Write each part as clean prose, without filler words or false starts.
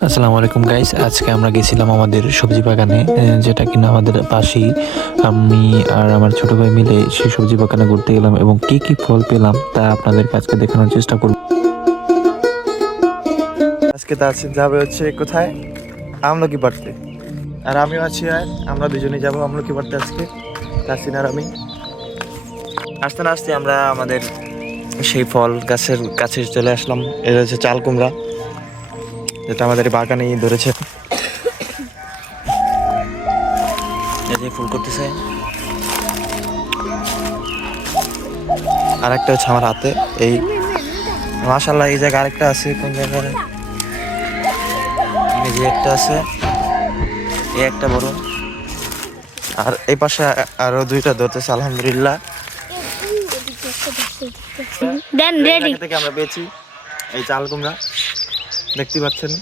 আসসালামু আলাইকুম গাইস, আজকে আমরা গেছিলাম আমাদের সবজি বাগানে, যেটা কিনা আমাদের পাশেই। আমি আর আমার ছোট ভাই মিলে সেই সবজি বাগানে ঘুরতে গেলাম এবং কি কি ফল পেলাম তা আপনাদের কাছে দেখানোর চেষ্টা করব। আজকে যাবে হচ্ছে কোথায়, আমলকি পাড়তে। আর আমিও আছি, আর আমরা দুজনেই যাবো আমলকি পাড়তে আজকে, তাসিন আর আমি। আসতে না আসতে আমরা আমাদের সেই ফল গাছের কাছে চলে আসলাম। এটা হচ্ছে চাল কুমড়া, যেটা আমাদের বাগানেই ধরেছে। এই যে ফুল করতেছে, আর একটা হচ্ছে আমার হাতে। এই মাশাআল্লাহ, এই জায়গায় আরেকটা আছে। কোন জায়গায়? এই যে একটা আছে, এই একটা বড়, আর এই পাশে আরো দুইটা ধরতেছে। আলহামদুলিল্লাহ, থেকে আমরা পেয়েছি এই চাল কুমড়া, দেখতে পাচ্ছেন।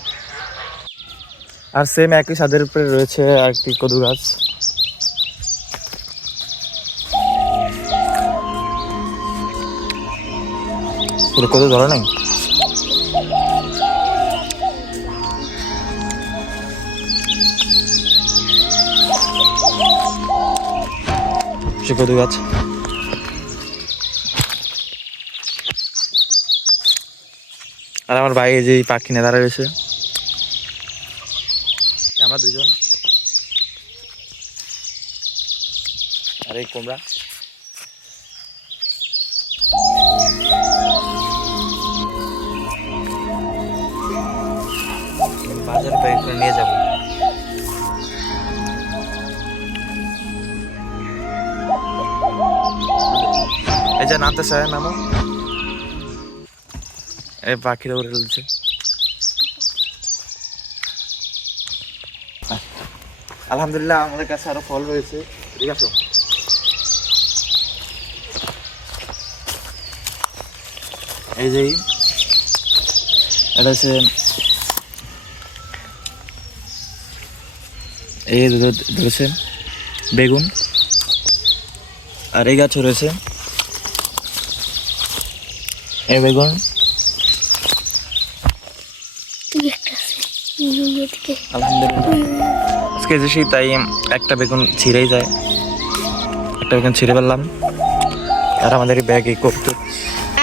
আর সেম একই ছাদের উপরে রয়েছে আরেকটি কদু গাছ। পুরো কদু ধরে নাই। সে কদু গাছ। আর আমার ভাই যে পাখি নিয়ে দাঁড়ায় রয়েছে। আমরা দুজন, আর এই কুমড়া। বাজারে প্যাকেট করে নিয়ে যাবো। এই যে নামতেছে, নামো। এই পাখিরা উড়ে চলছে। আলহামদুলিল্লাহ, আমাদের কাছে আরো ফল রয়েছে। ঠিক আছে, এই যে এটা হচ্ছে এই ধরেছে বেগুন। আর এই গাছও রয়েছে এই বেগুন। আলহামদুলিল্লাহ, আজকে যে তাই একটা বেগুন ছিঁড়েই যায়। একটা বেগুন ছিঁড়ে ফেললাম। আর আমাদের এই ব্যাগ এই করতে,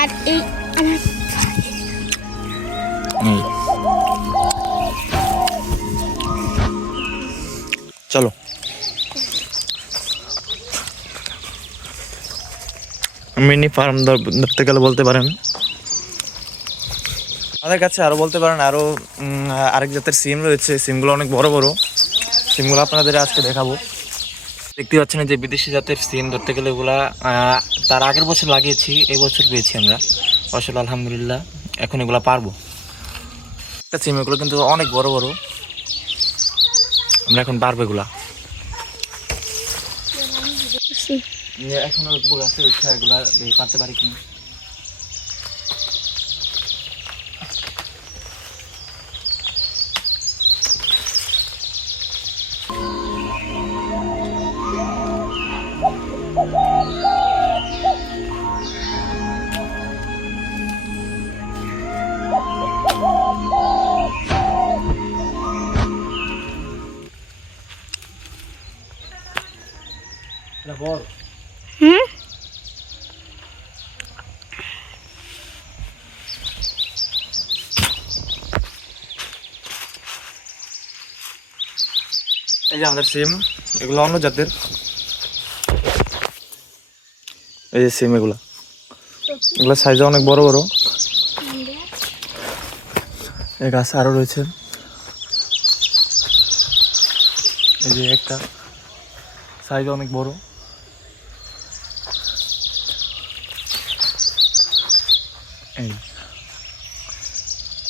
আর এই চলো। মিনি ফার্ম ধরতে গেলে বলতে পারেন। আমাদের কাছে আরো বলতে পারেন আরো আরেক জাতের সিম রয়েছে। সিমগুলো অনেক বড় বড়। সিমগুলো আপনাদের আজকে দেখাবো। দেখতে পাচ্ছেন যে বিদেশি জাতের সিম ধরতে গেলে এগুলা তার আগের বছর লাগিয়েছি, এই বছর পেয়েছি আমরা ফসল। আলহামদুলিল্লাহ, এখন এগুলা পারবো। একটা সিম, এগুলো কিন্তু অনেক বড় বড়। আমরা এখন পারবো এগুলা। এখনো গাছের ইচ্ছা, এগুলা পারতে পারি কিনা। হুম এই যে আমাদের সিম, এগুলো অন্য জাতের। এই যে সিম, এগুলো সাইজে অনেক বড় বড়। এই গাছে আরো রয়েছে। এই যে একটা সাইজ অনেক বড়। এই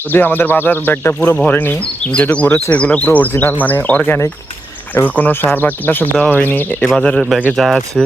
যদি আমাদের বাজার ব্যাগটা পুরো ভরেনি, যেটুকু ভরেছে এগুলো পুরো অরিজিনাল, মানে অর্গ্যানিক। এগুলো কোনো সার বা কীটনাশক দেওয়া হয়নি। এই বাজারের ব্যাগে যা আছে